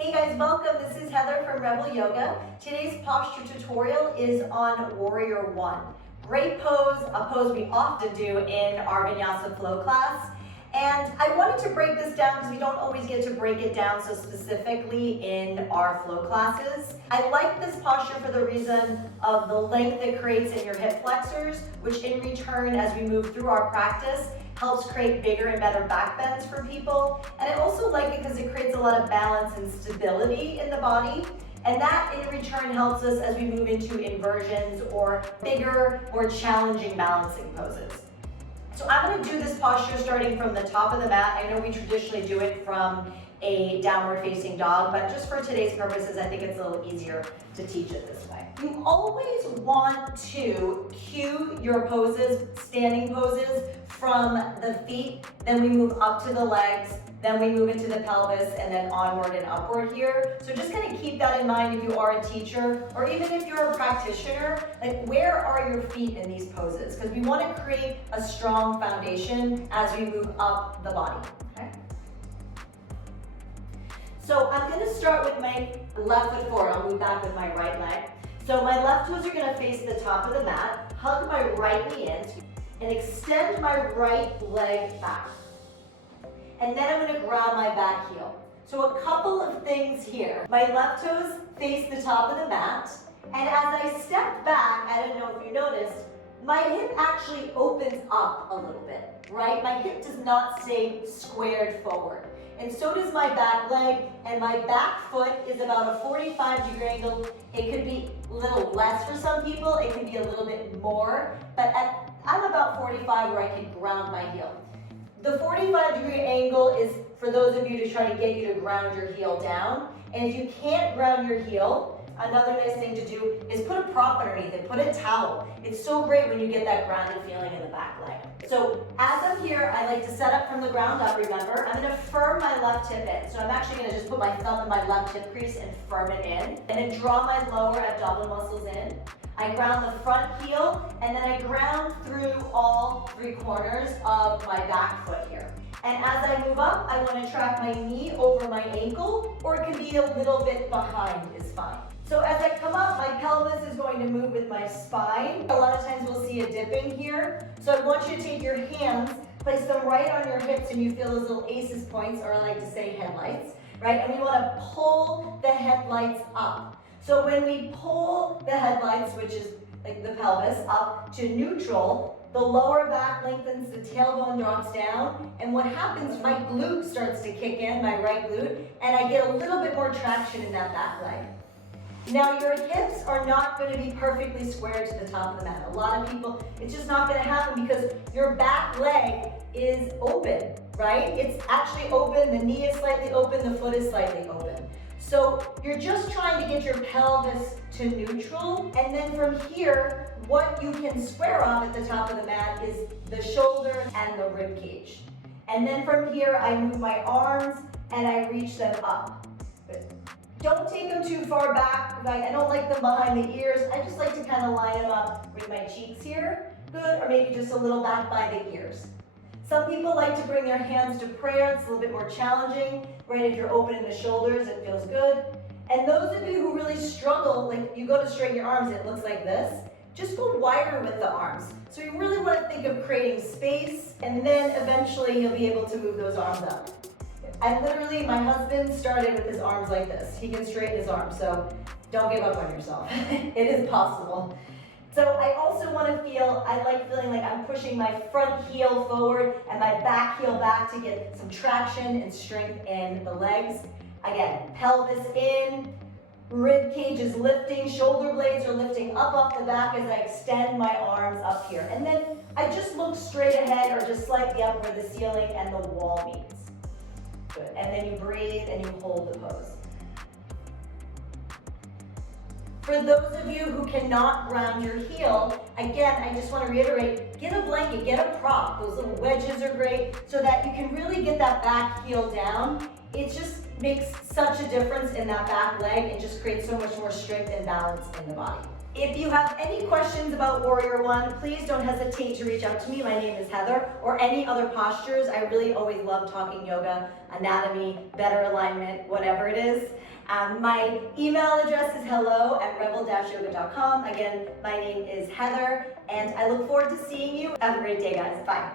Hey guys, welcome. This is Heather from Revel Yoga. Today's posture tutorial is on Warrior One. Great pose, a pose we often do in our Vinyasa flow class. And I wanted to break this down because we don't always get to break it down so specifically in our flow classes. I like this posture for the reason of the length it creates in your hip flexors, which in return, as we move through our practice, helps create bigger and better back bends for people. And I also like it because it creates a lot of balance and stability in the body. And that in return helps us as we move into inversions or bigger, more challenging balancing poses. So I'm going to do this posture starting from the top of the mat. I know we traditionally do it from a downward facing dog, but just for today's purposes, I think it's a little easier to teach it this way. You always want to cue your poses, standing poses, from the feet, then we move up to the legs, then we move into the pelvis, and then onward and upward here. So just kind of keep that in mind if you are a teacher, or even if you're a practitioner, like where are your feet in these poses? Because we want to create a strong foundation as we move up the body, okay? So I'm going to start with my left foot forward. I'll move back with my right leg. So my left toes are going to face the top of the mat, hug my right knee in, and extend my right leg back. And then I'm going to grab my back heel. So a couple of things here. My left toes face the top of the mat, and as I step back, I don't know if you noticed, my hip actually opens up a little bit, right? My hip does not stay squared forward. And so does my back leg, and my back foot is about a 45-degree angle. It could be a little less for some people, it can be a little bit more, but I'm about 45 where I can ground my heel. The 45-degree angle is for those of you to try to get you to ground your heel down. And if you can't ground your heel, another nice thing to do is put a prop underneath it, put a towel. It's so great when you get that grounded feeling in the back leg. So as I'm here, I like to set up from the ground up, remember. I'm gonna firm my left hip in. So I'm actually gonna just put my thumb in my left hip crease and firm it in. And then draw my lower abdominal muscles in. I ground the front heel, and then I ground through all three corners of my back foot here. And as I move up, I want to track my knee over my ankle, or it can be a little bit behind is fine. So as I come up, my pelvis is going to move with my spine. A lot of times we'll see a dipping here. So I want you to take your hands, place them right on your hips, and you feel those little aces points, or I like to say headlights, right? And we want to pull the headlights up. So when we pull the headlights, which is like the pelvis, up to neutral, the lower back lengthens, the tailbone drops down, and what happens, my glute starts to kick in, my right glute, and I get a little bit more traction in that back leg. Now your hips are not going to be perfectly square to the top of the mat. A lot of people, it's just not going to happen because your back leg is open, right? It's actually open, the knee is slightly open, the foot is slightly open. So you're just trying to get your pelvis to neutral, and then from here, what you can square off at the top of the mat is the shoulder and the rib cage. And then from here, I move my arms and I reach them up. But don't take them too far back. I don't like them behind the ears. I just like to kind of line them up with my cheeks here. Good, or maybe just a little back by the ears. Some people like to bring their hands to prayer. It's a little bit more challenging, right? If you're opening the shoulders, it feels good. And those of you who really struggle, like you go to straighten your arms, it looks like this. Just go wider with the arms. So you really want to think of creating space, and then eventually you'll be able to move those arms up. My husband started with his arms like this. He can straighten his arms, so don't give up on yourself. It is possible. So I also want to I like feeling like I'm pushing my front heel forward and my back heel back to get some traction and strength in the legs. Again, pelvis in, rib cage is lifting, shoulder blades are lifting up off the back as I extend my arms up here. And then I just look straight ahead or just slightly up where the ceiling and the wall meets. Good. And then you breathe and you hold the pose. For those of you who cannot ground your heel, again, I just want to reiterate, get a blanket, get a prop. Those little wedges are great so that you can really get that back heel down. It just makes such a difference in that back leg and just creates so much more strength and balance in the body. If you have any questions about Warrior One, please don't hesitate to reach out to me. My name is Heather, or any other postures. I really always love talking yoga, anatomy, better alignment, whatever it is. My email address is hello@revel-yoga.com. Again, my name is Heather, and I look forward to seeing you. Have a great day, guys. Bye.